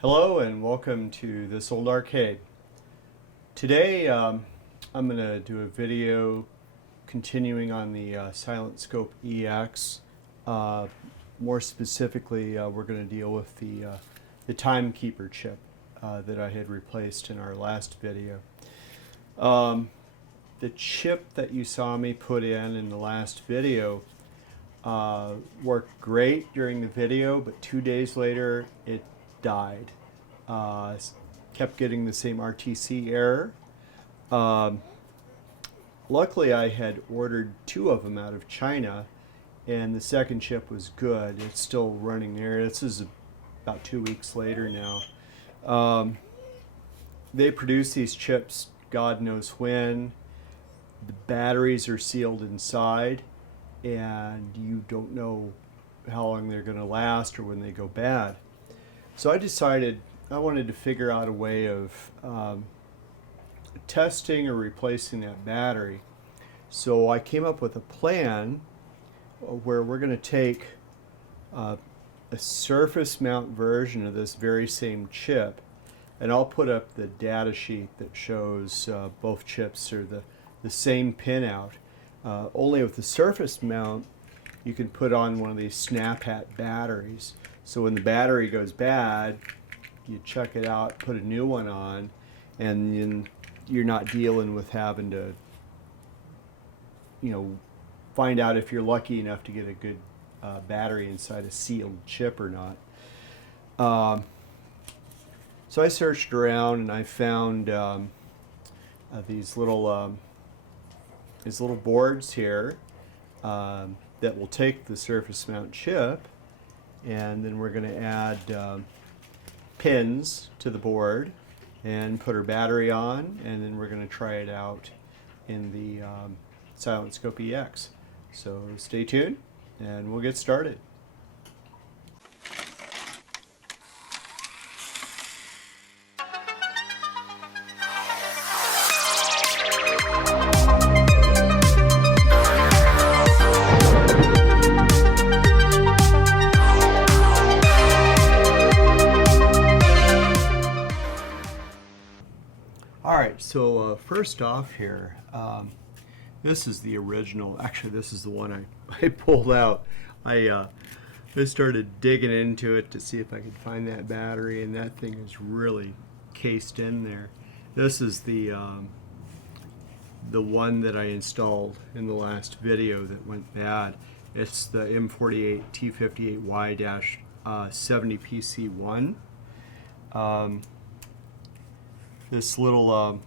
Hello and welcome to this old arcade. Today I'm going to do a video continuing on the Silent Scope EX. More specifically, we're going to deal with the Timekeeper chip that I had replaced in our last video. The chip that you saw me put in the last video worked great during the video, but 2 days later it died. Kept getting the same RTC error. Luckily I had ordered 2 of them out of China, and the second chip was good. It's still running there. This is about 2 weeks later now. They produce these chips God knows when. The batteries are sealed inside, and you don't know how long they're going to last or when they go bad. So I decided I wanted to figure out a way of testing or replacing that battery. So I came up with a plan where we're going to take a surface mount version of this very same chip, and I'll put up the data sheet that shows both chips are the same pinout. Only with the surface mount you can put on one of these Snaphat batteries. So when the battery goes bad, you check it out, put a new one on, and you're not dealing with having to, find out if you're lucky enough to get a good battery inside a sealed chip or not. So I searched around and I found these little boards here that will take the surface mount chip, and then we're going to add pins to the board and put our battery on, and then we're going to try it out in the Silent Scope EX. So stay tuned and we'll get started. Alright, so first off here, this is the original. Actually, this is the one I pulled out. I started digging into it to see if I could find that battery, and that thing is really cased in there. This is the one that I installed in the last video that went bad. It's the M48T58Y-70PC1. This little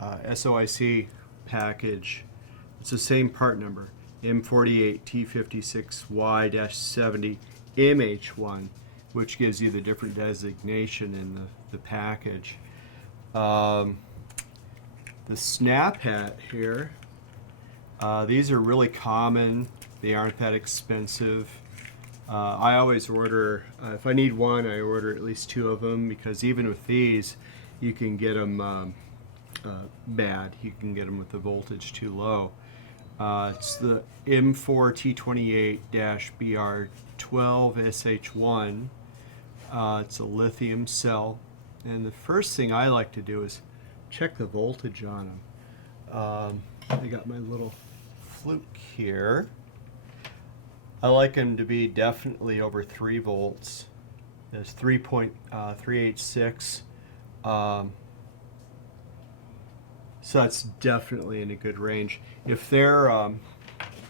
SOIC package, it's the same part number, M48T56Y-70MH1, which gives you the different designation in the package. The Snaphat here, these are really common. They aren't that expensive. I always order, if I need one, I order at least 2 of them, because even with these, you can get them bad. You can get them with the voltage too low. It's the M4T28-BR12SH1. It's a lithium cell, and the first thing I like to do is check the voltage on them. I got my little fluke here. I like them to be definitely over 3 volts. There's 3.386. So that's definitely in a good range. If they're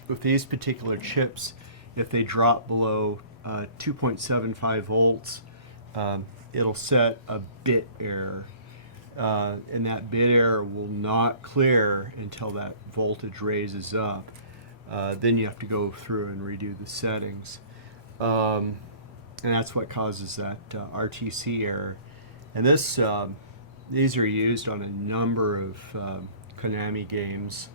with these particular chips, if they drop below 2.75 volts, it'll set a bit error, and that bit error will not clear until that voltage raises up. Then you have to go through and redo the settings, and that's what causes that RTC error. And this these are used on a number of Konami games.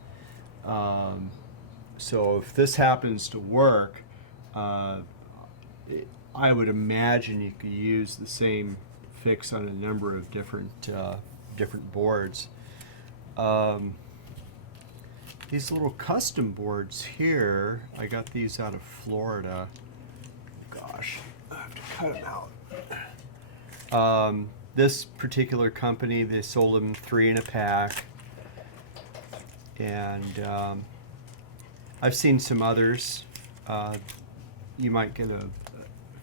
So if this happens to work, I would imagine you could use the same fix on a number of different boards. These little custom boards here, I got these out of Florida. Gosh, I have to cut them out. This particular company, they sold them 3 in a pack, and I've seen some others. You might get a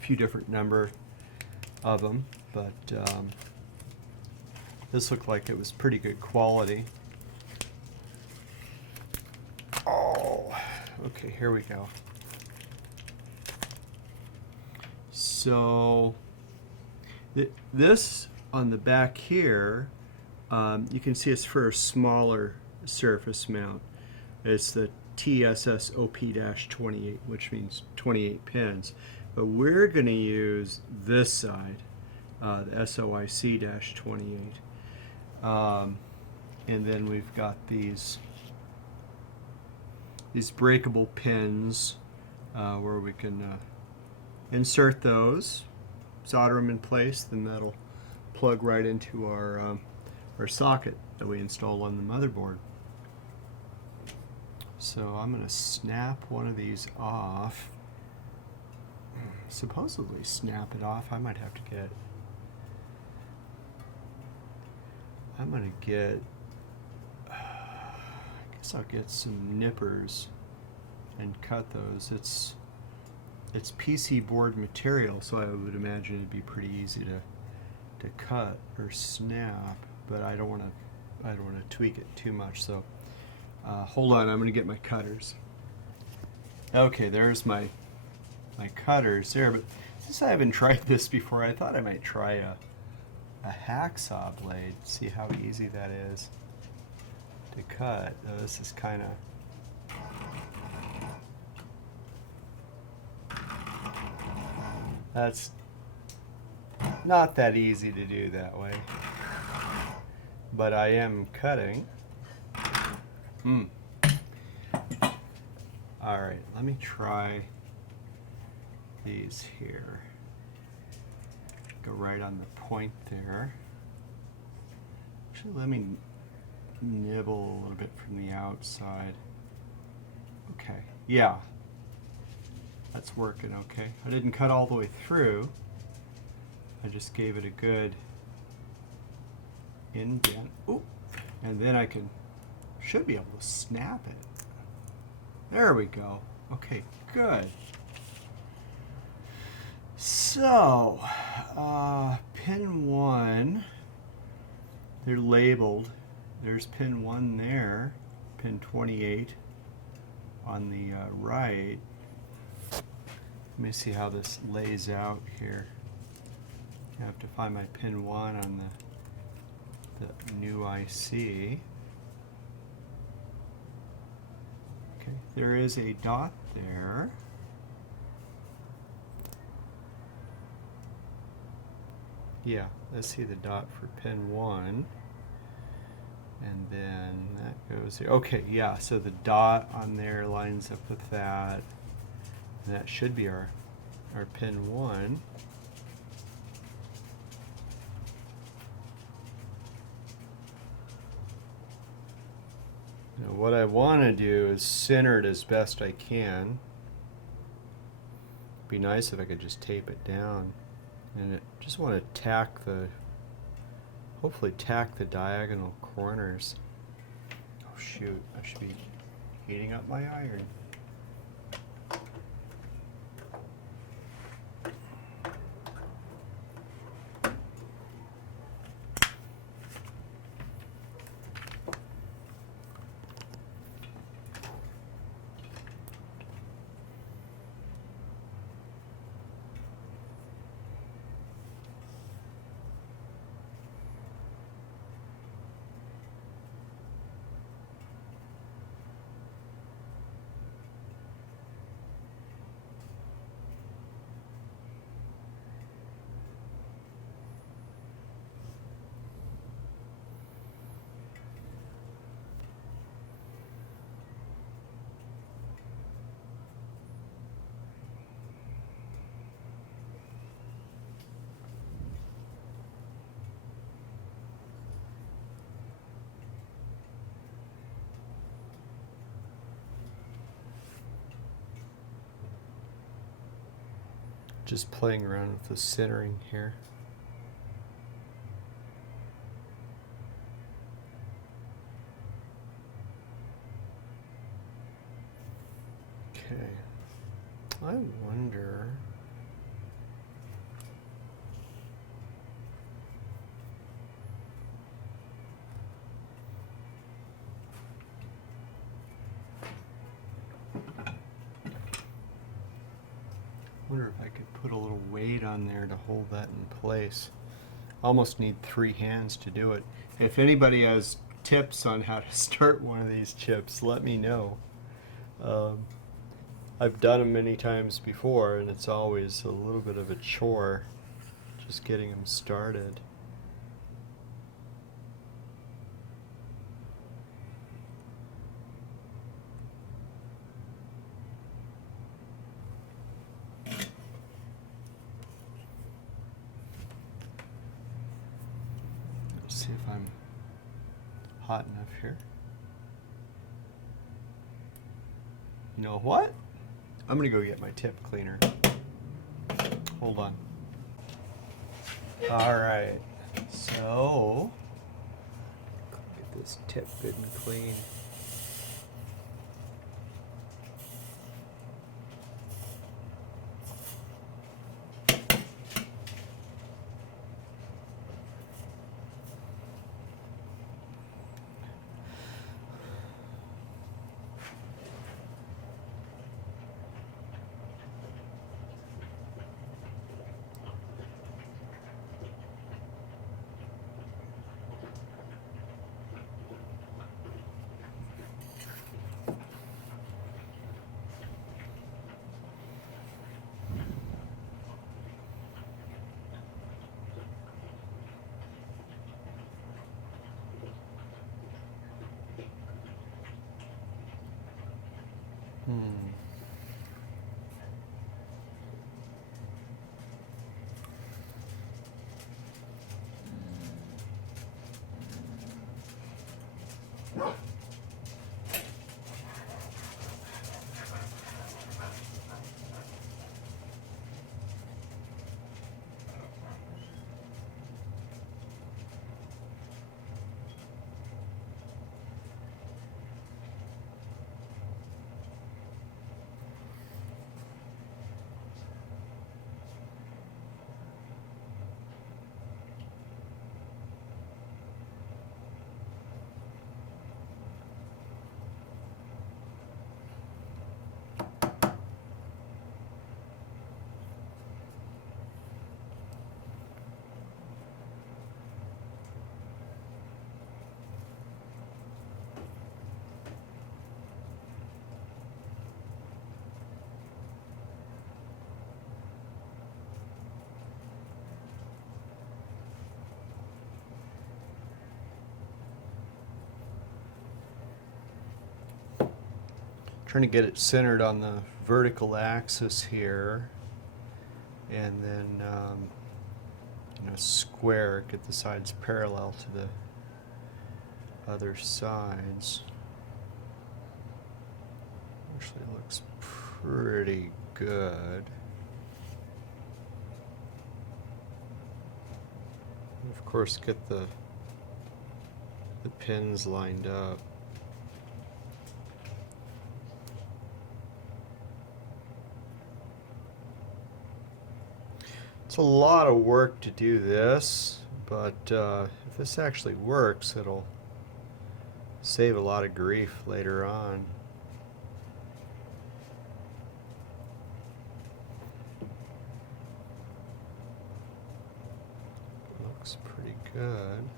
few different number of them, but this looked like it was pretty good quality. Oh, okay, here we go. So this on the back here, you can see it's for a smaller surface mount. It's the TSSOP-28, which means 28 pins. But we're going to use this side, the SOIC-28. And then we've got these breakable pins where we can insert those, solder them in place, then that'll plug right into our socket that we install on the motherboard. So I'm going to snap one of these off. Supposedly snap it off. I might have to get, I'm going to get, I guess I'll get some nippers and cut those. It's PC board material, so I would imagine it'd be pretty easy to cut or snap, but I don't want to tweak it too much. So hold on, I'm going to get my cutters. Okay, there's my cutters there, but since I haven't tried this before, I thought I might try a hacksaw blade, see how easy that is to cut. Now, this is kind of, that's not that easy to do that way, but I am cutting. Alright, let me try these here. Go right on the point there. Actually, let me nibble a little bit from the outside. Okay, yeah, that's working okay. I didn't cut all the way through. I just gave it a good indent. Ooh, and then I should be able to snap it. There we go. Okay, good. So, pin 1, they're labeled. There's pin 1 there, pin 28 on the right. Let me see how this lays out here. I have to find my pin 1 on the new IC. Okay, there is a dot there. Yeah, let's see the dot for pin 1. And then that goes here. Okay, yeah, so the dot on there lines up with that. And that should be our pin 1. Now what I want to do is center it as best I can. It'd be nice if I could just tape it down. And just want to tack hopefully tack the diagonal corners. Oh shoot, I should be heating up my iron. Just playing around with the centering here. Okay. I wonder. If I could put a little weight on there to hold that in place. Almost need 3 hands to do it. If anybody has tips on how to start one of these chips, let me know. I've done them many times before, and it's always a little bit of a chore just getting them started. See if I'm hot enough here. You know what? I'm gonna go get my tip cleaner. Hold on. All right, so get this tip good and clean. Trying to get it centered on the vertical axis here, and then square, get the sides parallel to the other sides. Actually looks pretty good. And of course, get the pins lined up. It's a lot of work to do this, but if this actually works, it'll save a lot of grief later on. Looks pretty good.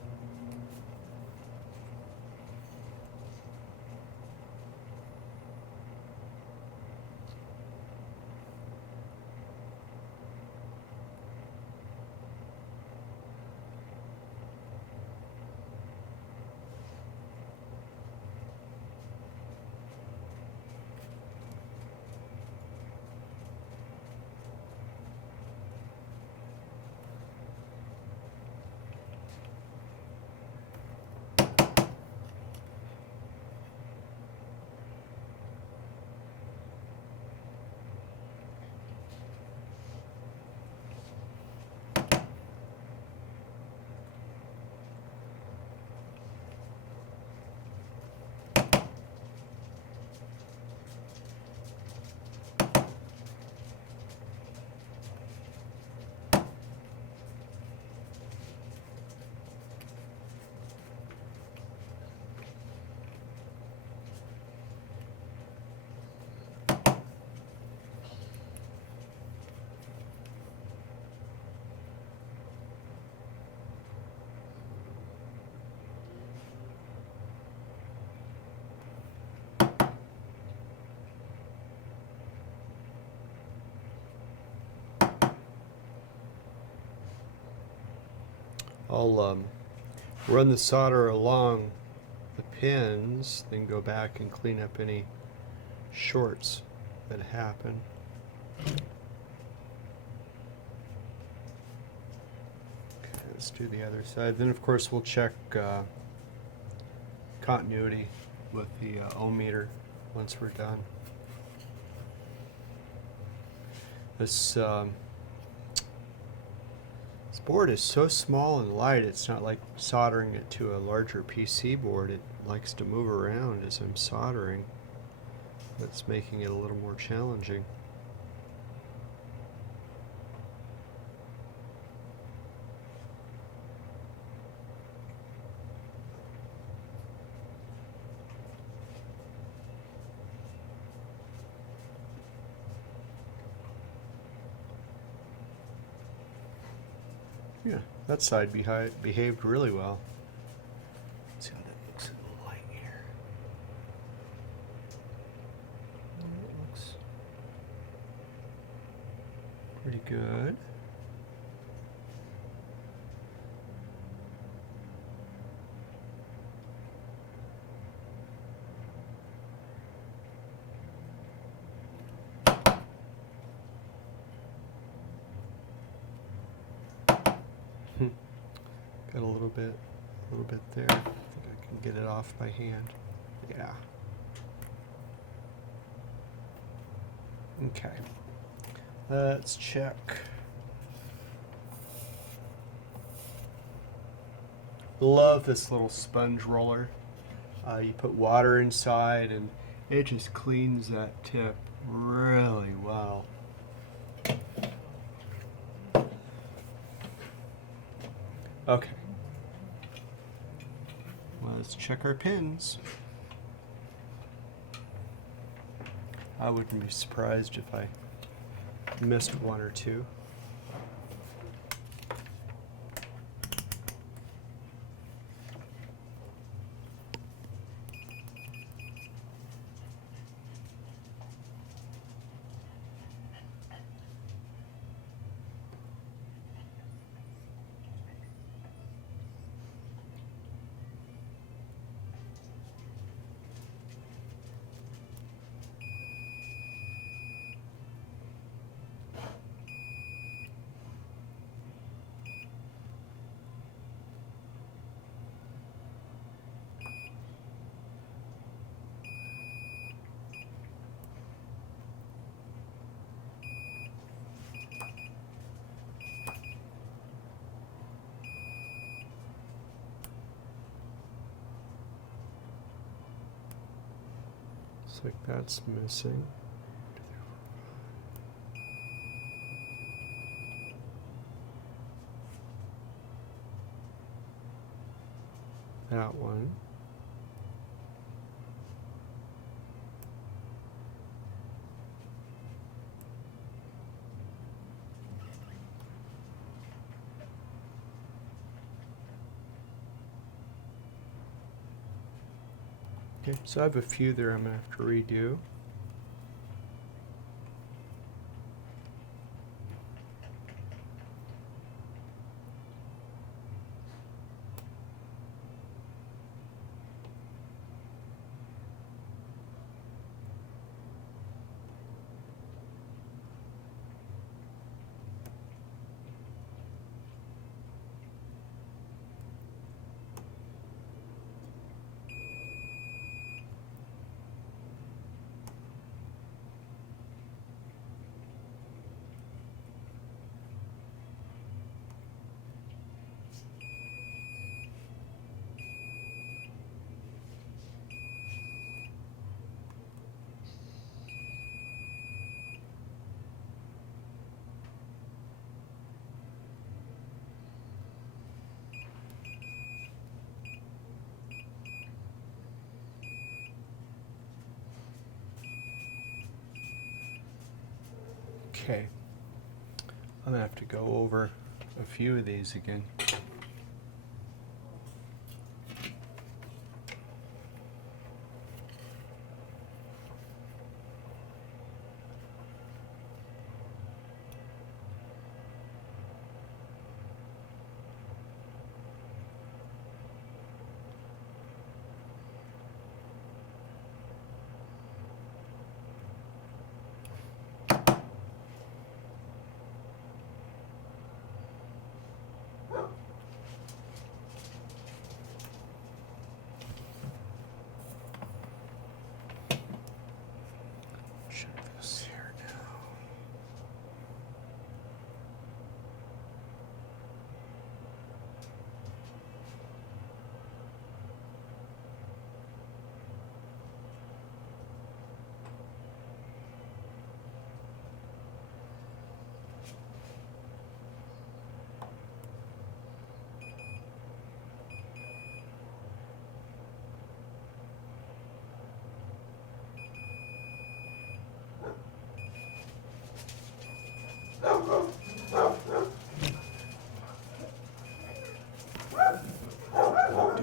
I'll run the solder along the pins, then go back and clean up any shorts that happen. Okay, let's do the other side. Then of course we'll check continuity with the ohm meter once we're done. This board is so small and light, it's not like soldering it to a larger PC board. It likes to move around as I'm soldering. That's making it a little more challenging. Yeah, that side behaved really well. Let's see how that looks in the light here. It looks pretty good. Got a little bit there. I think I can get it off by hand. Yeah. Okay. Let's check. Love this little sponge roller. You put water inside and it just cleans that tip really well. Okay. Let's check our pins. I wouldn't be surprised if I missed one or two. Looks like that's missing. That one. Okay, so I have a few there I'm going to have to redo. Okay, I'm going to have to go over a few of these again. Do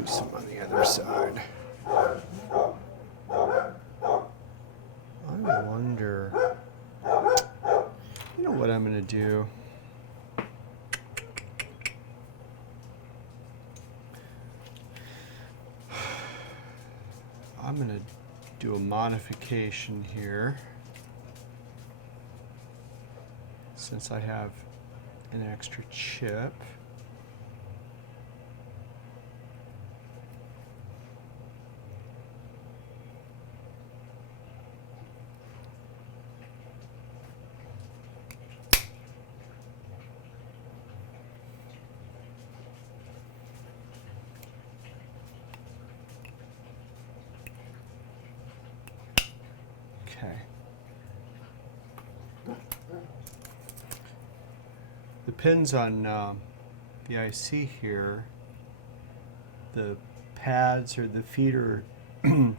some on the other side. I wonder, you know what I'm going to do? I'm going to do a modification here. Since I have an extra chip. Okay. The pins on the IC here, the pads or the feeder, the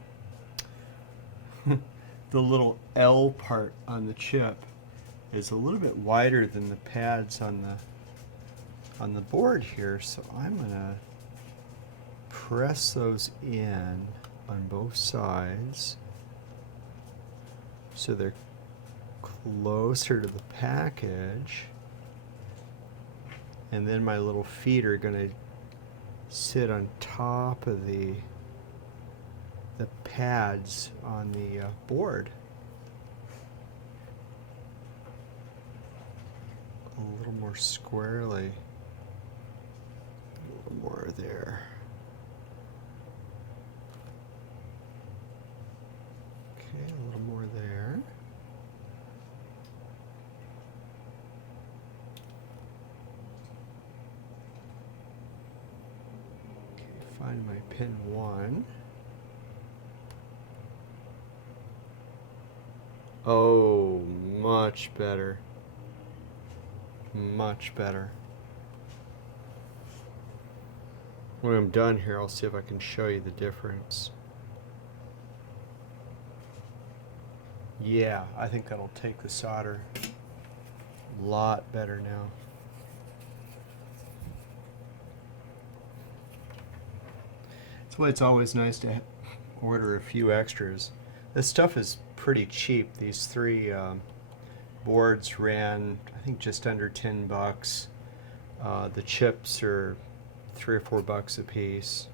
little L part on the chip is a little bit wider than the pads on the board here, so I'm gonna press those in on both sides so they're closer to the package. And then my little feet are going to sit on top of the pads on the board. A little more squarely. A little more there. Okay, a little more there. Find my pin 1. Oh, much better. Much better. When I'm done here, I'll see if I can show you the difference. Yeah, I think that'll take the solder a lot better now. That's why it's always nice to order a few extras. This stuff is pretty cheap. These 3 boards ran, I think, just under $10. The chips are $3 or $4 a piece.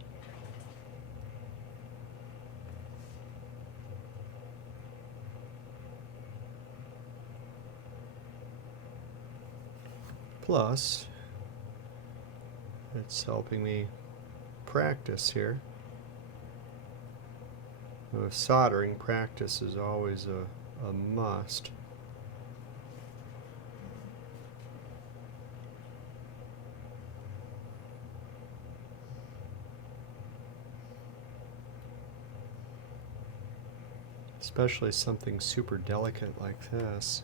Plus, it's helping me practice here. With soldering, practice is always a must. Especially something super delicate like this.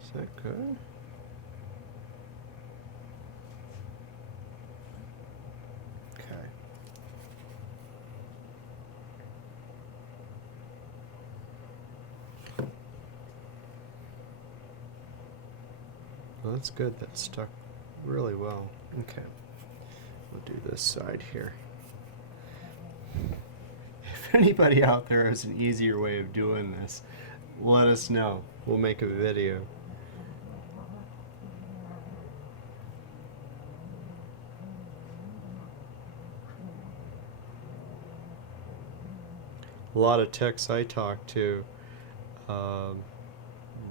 Is that good? Okay. Well, that's good. That stuck really well. Okay. We'll do this side here. If anybody out there has an easier way of doing this, let us know. We'll make a video. A lot of techs I talk to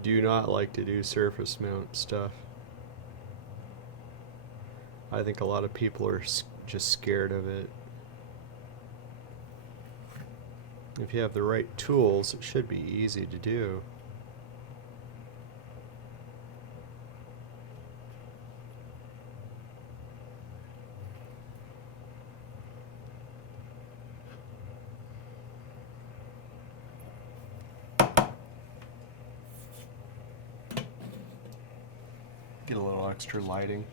do not like to do surface mount stuff. I think a lot of people are just scared of it. If you have the right tools, it should be easy to do. Get a little extra lighting.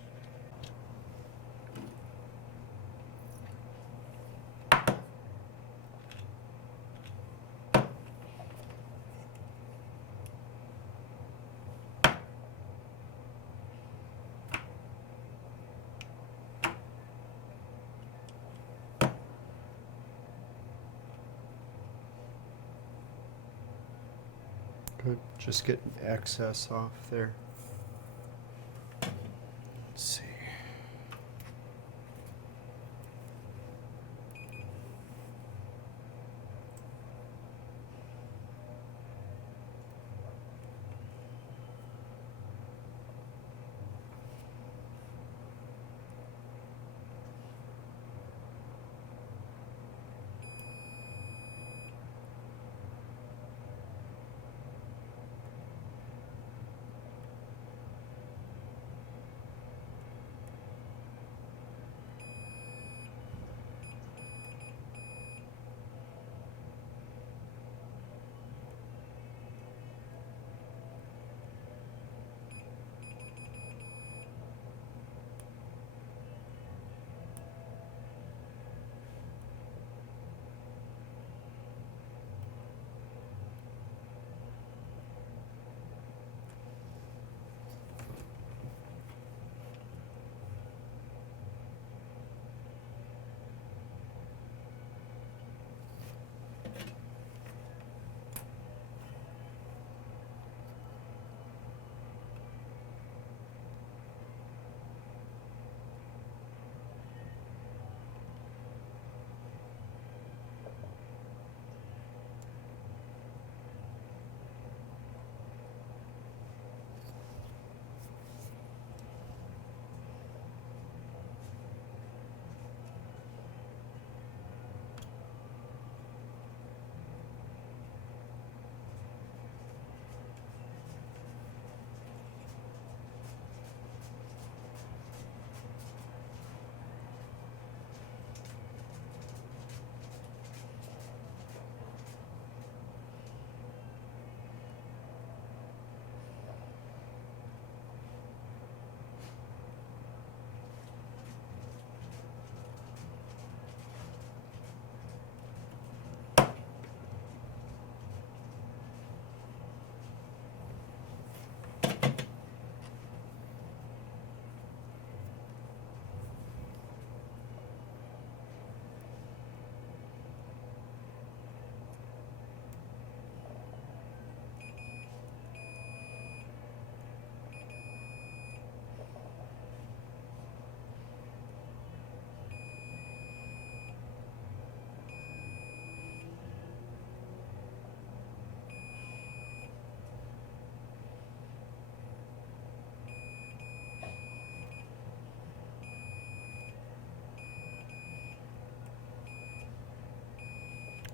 Just getting excess off there. Let's see.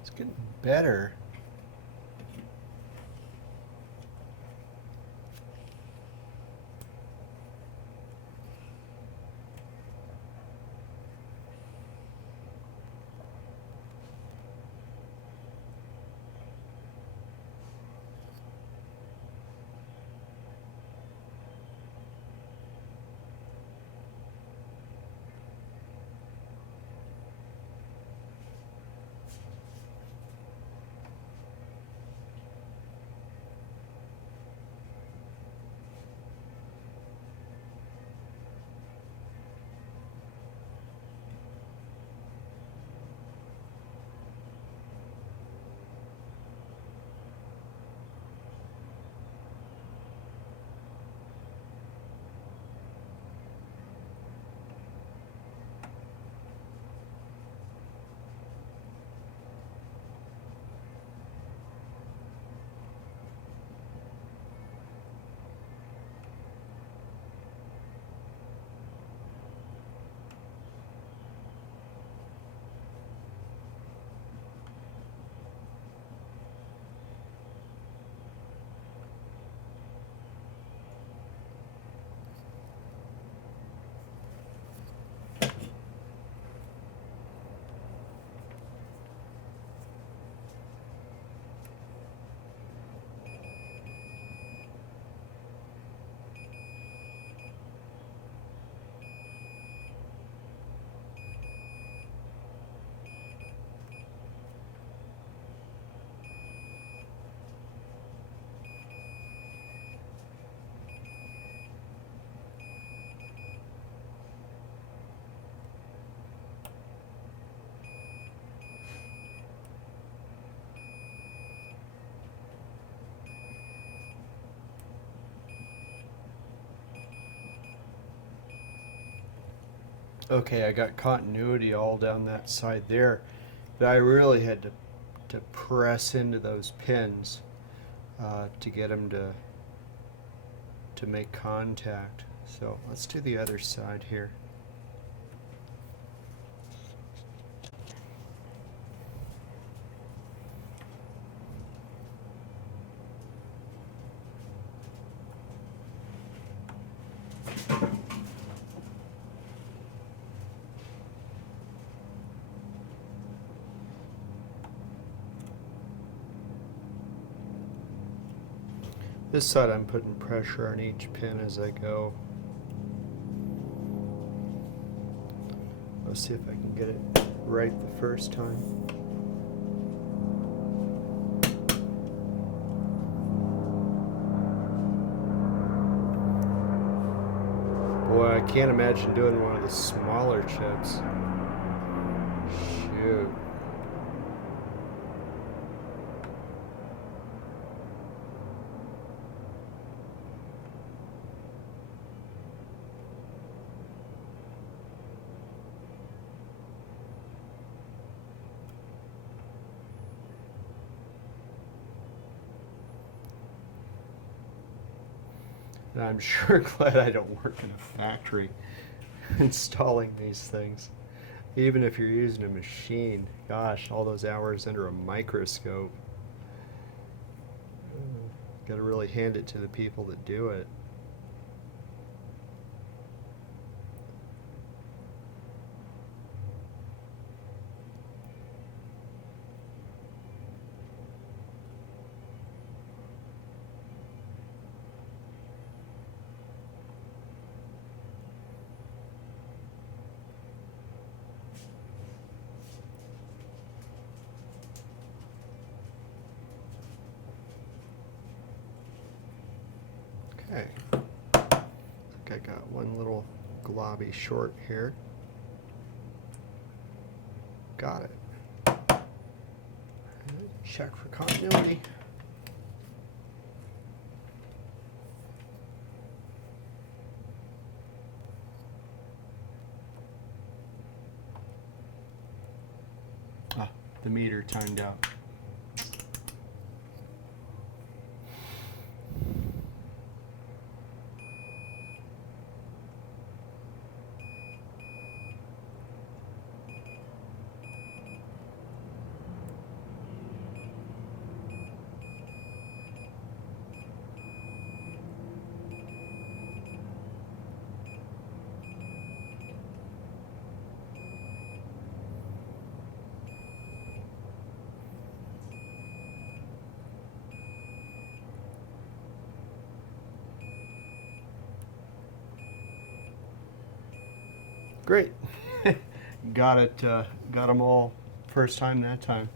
It's getting better. Okay, I got continuity all down that side there, but I really had to press into those pins to get them to make contact. So let's do the other side here. This side I'm putting pressure on each pin as I go. Let's see if I can get it right the first time. Boy, I can't imagine doing one of the smaller chips. Shoot. And I'm sure glad I don't work in a factory installing these things. Even if you're using a machine, gosh, all those hours under a microscope. Got to really hand it to the people that do it. Okay, I think I got one little globby short here. Got it. Check for continuity. Ah, the meter timed out. Great. Got it. Got them all first time that time.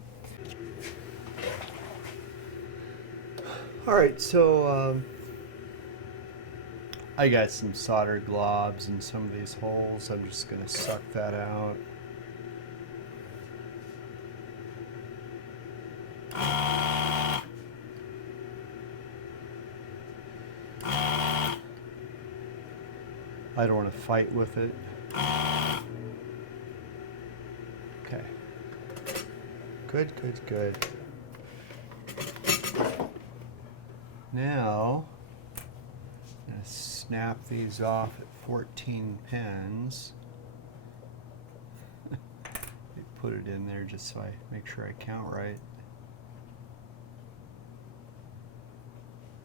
All right, so I got some solder globs in some of these holes. I'm just going to suck that out. I don't want to fight with it. Okay. Good, good, good. Now, I'm going to snap these off at 14 pins. Put it in there just so I make sure I count right.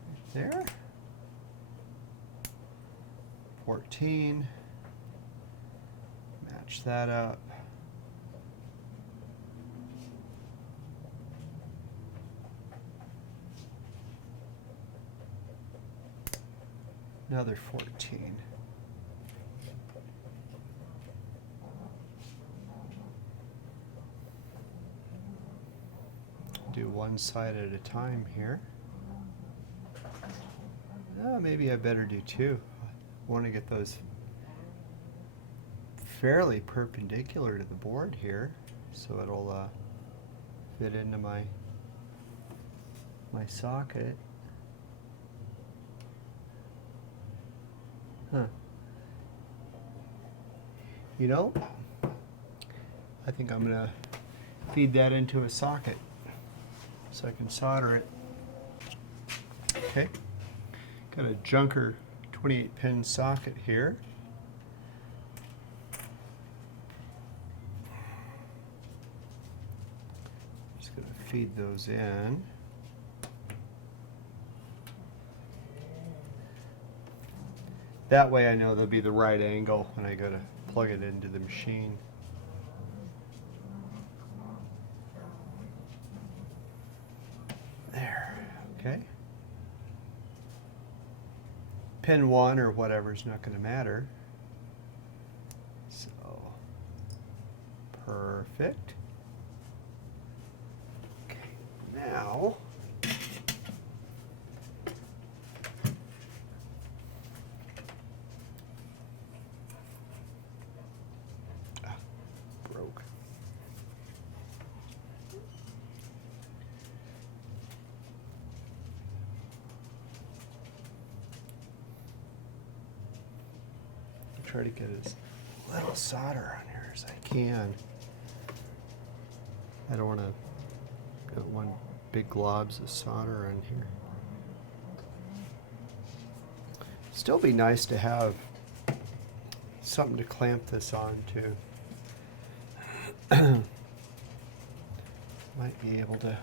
Right there. 14. Match that up. Another 14. Do one side at a time here. Maybe I better do two. I want to get those fairly perpendicular to the board here, so it'll fit into my socket. Huh. You know, I think I'm gonna feed that into a socket so I can solder it. Okay, got a Junker 28-pin socket here. Just gonna feed those in. That way I know they'll be the right angle when I go to plug it into the machine. There, okay. Pin 1 or whatever is not going to matter. So, perfect. Okay, now broke. Try to get as little solder on here as I can. I don't want to get one big globs of solder on here. Still be nice to have something to clamp this on too. Might be able to.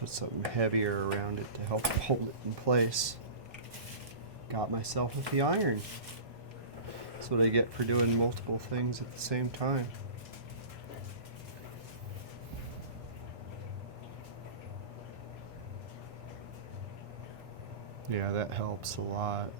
Put something heavier around it to help hold it in place. Got myself with the iron. That's what I get for doing multiple things at the same time. Yeah, that helps a lot.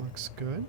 Looks good.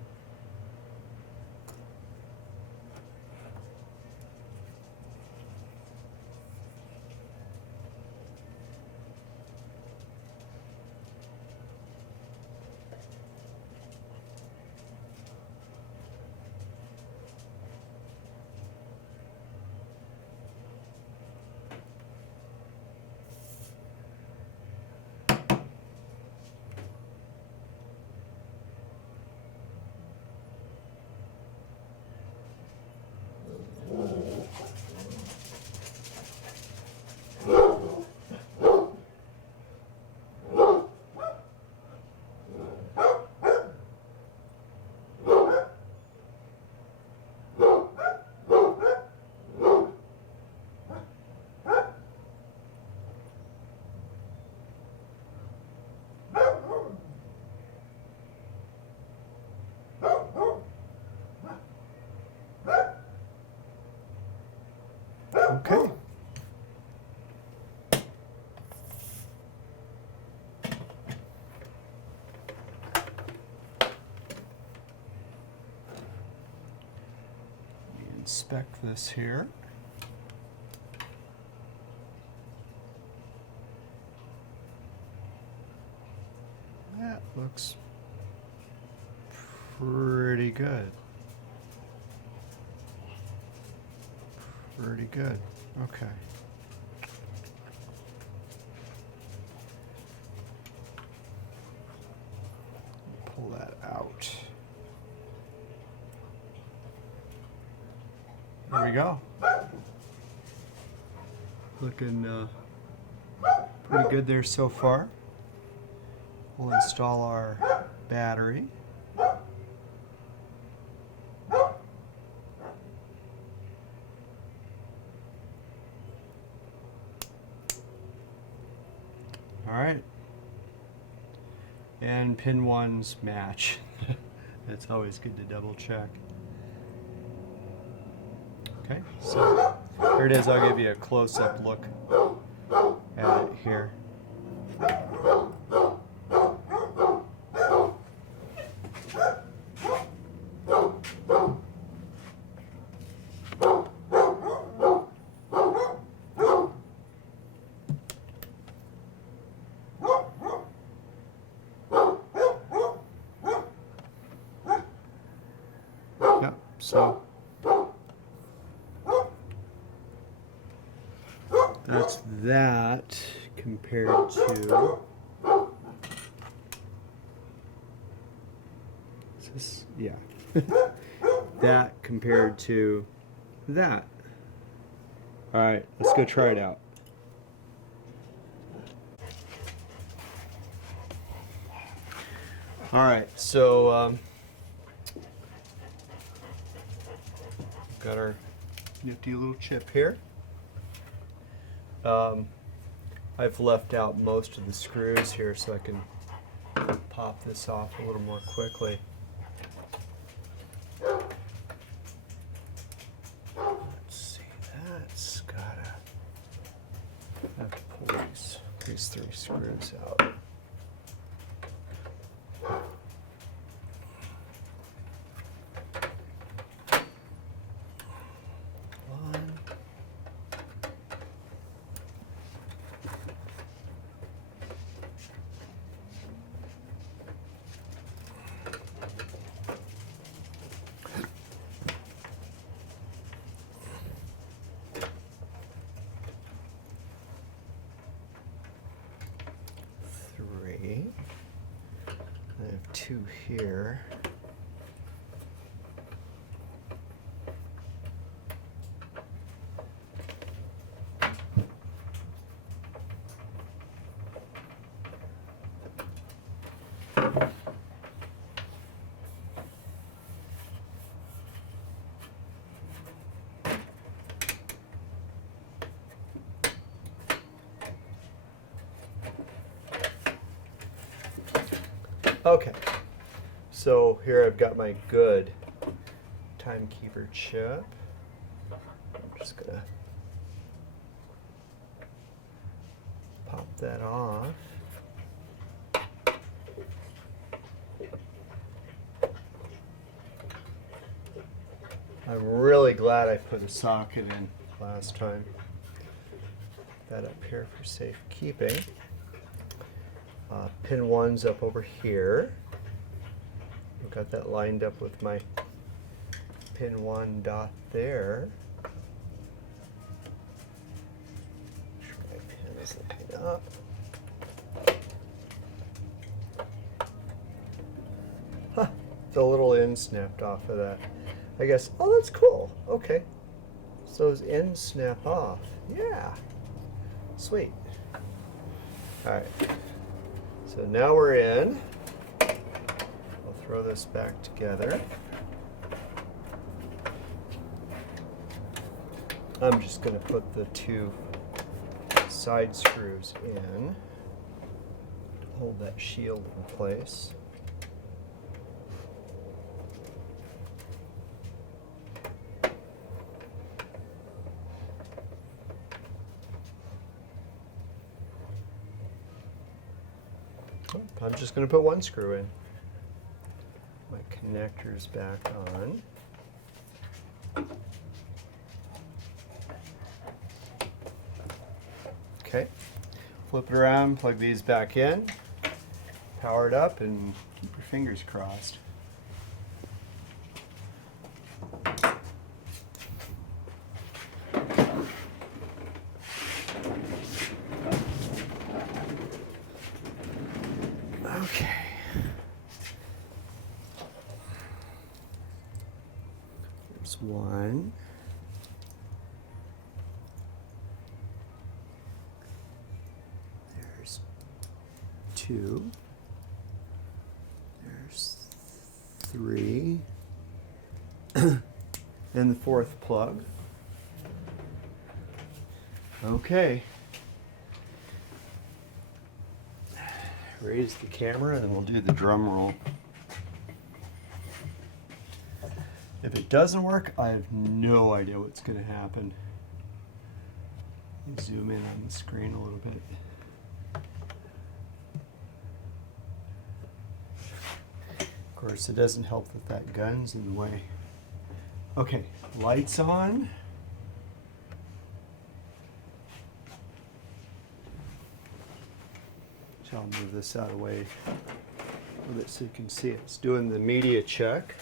Okay. Inspect this here. That looks pretty good. Pretty good. Okay. Pull that out. There we go. Looking Pretty good there so far. We'll install our battery. Alright. And pin 1's match. It's always good to double check. Okay, so here it is. I'll give you a close-up look at it here. Yep, so that's that compared to, is this, yeah, that compared to that. All right, let's go try it out. All right, so got our nifty little chip here. I've left out most of the screws here so I can pop this off a little more quickly. Let's see, that's gotta have to pull these 3 screws out. I have 2 here. Okay, so here I've got my good Timekeeper chip. I'm just gonna pop that off. I'm really glad I put a socket in last time. Put that up here for safekeeping. Pin 1's up over here. I've got that lined up with my pin 1 dot there. Make sure my pin is looking up. Huh, the little end snapped off of that. I guess, oh, that's cool. Okay. So those ends snap off. Yeah. Sweet. All right. So now we're in. I'll throw this back together. I'm just going to put the 2 side screws in to hold that shield in place. I'm just going to put 1 screw in. My connector's back on. Okay, flip it around, plug these back in, power it up, and keep your fingers crossed. Okay. There's 1. 2. There's 3. And the 4th plug. Okay. Raise the camera and we'll do the drum roll. If it doesn't work, I have no idea what's going to happen. Zoom in on the screen a little bit. Of course, it doesn't help that that gun's in the way. Okay, lights on. So I'll move this out of the way a little bit so you can see it. It's doing the media check.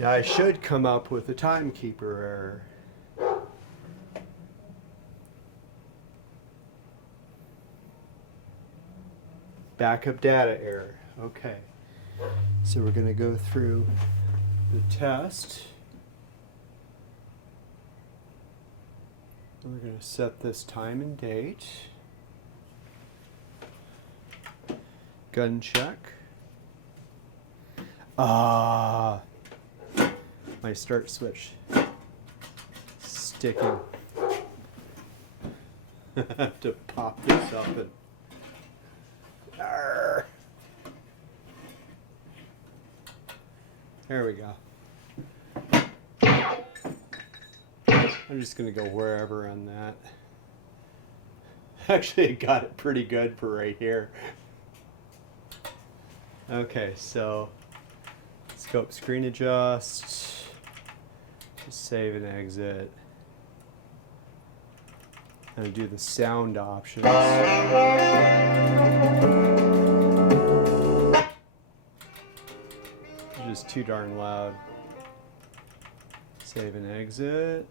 Now I should come up with a Timekeeper error. Backup data error. Okay. So we're going to go through the test. We're going to set this time and date. Gun check. My start switch sticking. I have to pop this up and. Arrgh. There we go. I'm just going to go wherever on that. Actually, it got it pretty good for right here. Okay, so scope screen adjust. Just save and exit. And do the sound options. It's just too darn loud. Save and exit.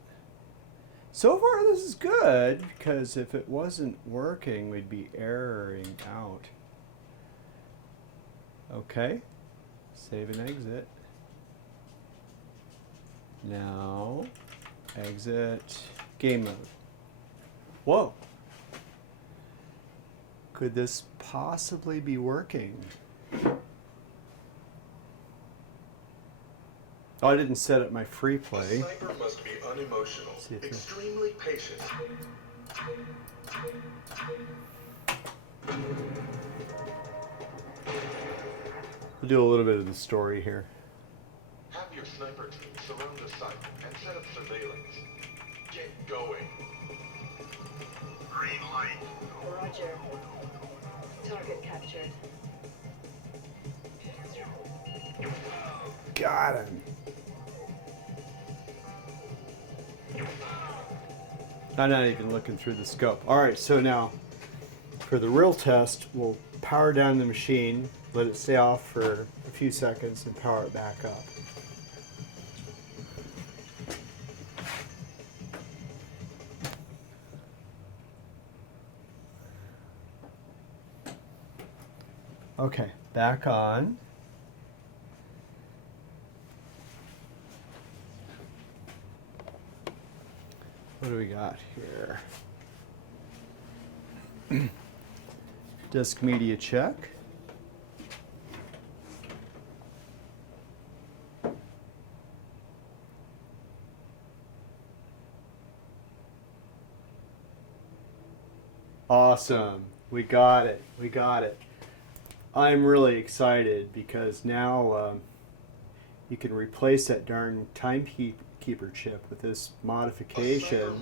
So far this is good, because if it wasn't working, we'd be erroring out. Okay. Save and exit. Now, exit game mode. Whoa. Could this possibly be working? Oh, I didn't set up my free play. A sniper must be unemotional, extremely patient. We'll do a little bit of the story here. Have your sniper team surround the site and set up surveillance. Get going. Green light. Roger. Target captured. Got him. I'm not even looking through the scope. All right, so now for the real test, we'll power down the machine, let it stay off for a few seconds, and power it back up. Okay, back on. What do we got here? Disk media check. Awesome. We got it. We got it. I'm really excited because now you can replace that darn Timekeeper chip with this modification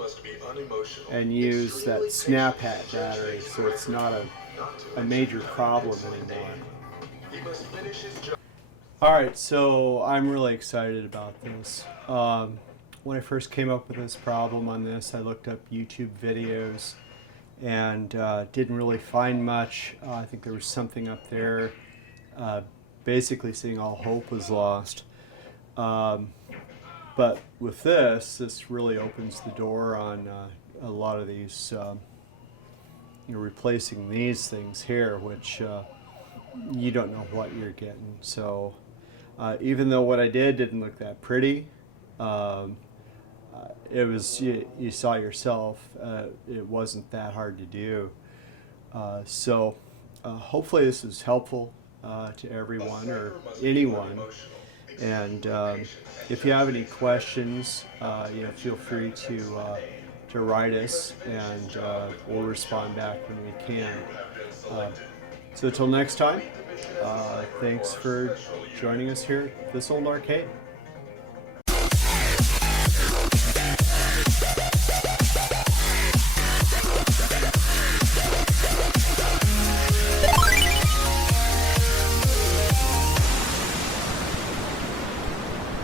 and use that Snaphat battery, so it's not a major problem anymore. Alright, so I'm really excited about this. When I first came up with this problem on this, I looked up YouTube videos and didn't really find much. I think there was something up there basically saying all hope was lost. But with this really opens the door on a lot of these, replacing these things here, which you don't know what you're getting. So even though what I did didn't look that pretty, it was, you saw yourself, it wasn't that hard to do. So hopefully this is helpful to everyone or anyone. And if you have any questions, feel free to write us, and we'll respond back when we can. So until next time, thanks for joining us here at This Old Arcade.